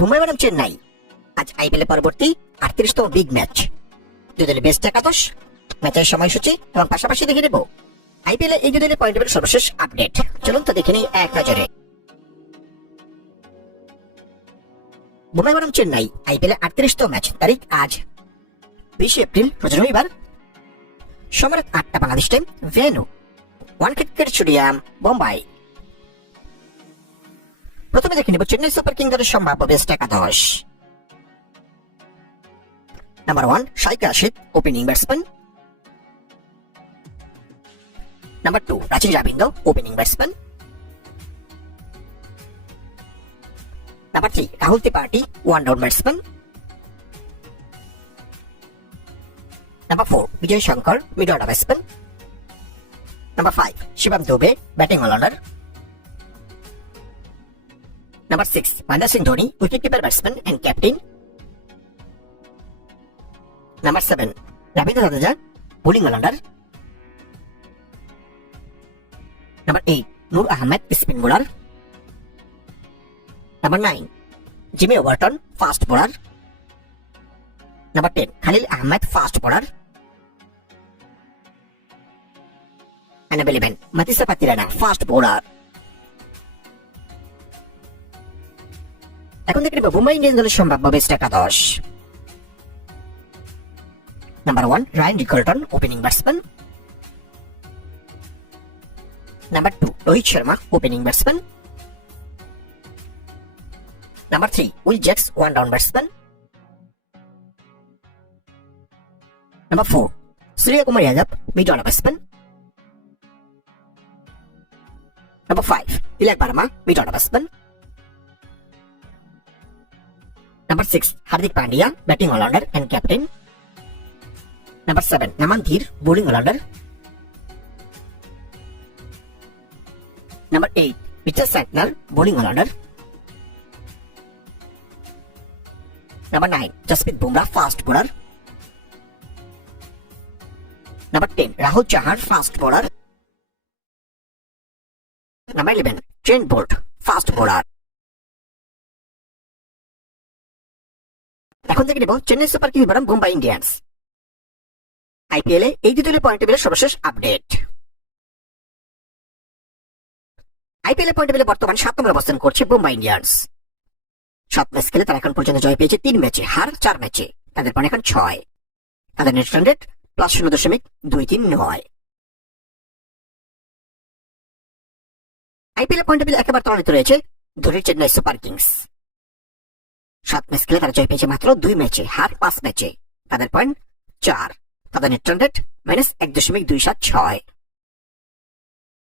মুম্বাই বনাম চেন্নাই আজ আইপিএল পরবর্তী 38তম বিগ ম্যাচ। দুই দলের বেস্ট একাদশ, ম্যাচের সময়সূচি এবং পাশাপাশি দেখে নেব আইপিএল এই দুই দলের পয়েন্ট টেবিলের সর্বশেষ আপডেট। চলুন তো দেখে নিই এক নজরে। মুম্বাই বনাম চেন্নাই আইপিএল 38তম ম্যাচ, তারিখ আজ 20 এপ্রিল, রোজ রবিবার, সময় রাত 8টা বাংলাদেশ টাইম, ভেন্যু ওয়ান ক্রিকেট স্টেডিয়াম, মুম্বাই। প্রথমে দেখে নেব চেন্নাই সুপার কিংস দলের সম্ভাব্য বেস্ট একাদশ। Number 1 Shaikh Rashid, opening batsman. Number 2 Rachin Ravindra, opening batsman. Number 3 Rahul Tripathi, one down batsman. Number 4 Vijay Shankar, middle order batsman. Number 5 Shivam Dube, batting allrounder. Number 6 Mahendra Singh Dhoni, wicket keeper batsman and captain. Number 7 Ravindra Jadeja, bowling allrounder. Number 8 Noor Ahmad, spin bowler. Number 9 Jamie Overton, fast bowler. Number 10 Khaleel Ahmed, fast bowler. Number 11 Matheesha Pathirana, fast bowler. এখন দেখে নেব Mumbai Indians দলের সম্ভাব্য best একাদশ। Number 1 Ryan Rickelton, opening batsman. Number 2 Rohit Sharma, opening batsman. Number 3 Will Jacks, one down batsman. Number 4 Surya Kumar Yadav, middle order batsman. Number 5 Tilak Varma, middle order batsman. Number 6 Hardik Pandya, batting allrounder and captain. Number 7 Naman Dhir, bowling allrounder. Number 8 Peter Santner, bowling allrounder. Number 9 জসপ্রীত Bumrah, fast bowler. Number 10 রাহুল Chahar, fast bowler. Number 11 Trent Boult, fast bowler. এখন থেকে নেব Chennai super Kings বনাম Mumbai Indians IPL এই দুই দলের পয়েন্ট টেবিলের সর্বশেষ update. IPL point টেবিলে বর্তমান 7 নম্বরে অবস্থান করছে মুম্বাই ইন্ডিয়ান্স। 7 ম্যাচ খেলে তারা এখন পর্যন্ত জয় পেয়েছে 3 ম্যাচে, হার 4 ম্যাচে। তাদের পয়েন্ট এখন 6। তাদের net run rate +0.239। IPL point table একেবারে তলানিতে রয়েছে ধোনির চেন্নাই সুপার কিংস। 7 ম্যাচ খেলে তারা জয় পেয়েছে মাত্র 2 ম্যাচে, হার 5 ম্যাচে। তাদের পয়েন্ট 4। তাদের নেট রান রেট -1.276।